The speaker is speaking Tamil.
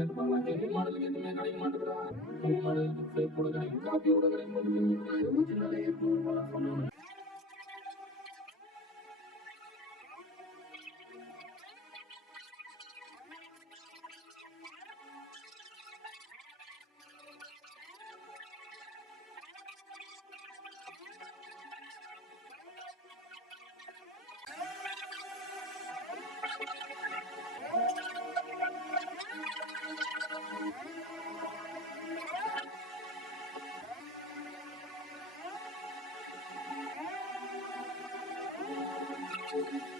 கிடைக்க மாட்டேங்குதா? கூட கிடைக்கும், காப்பியோட கிடைக்கும். Thank you.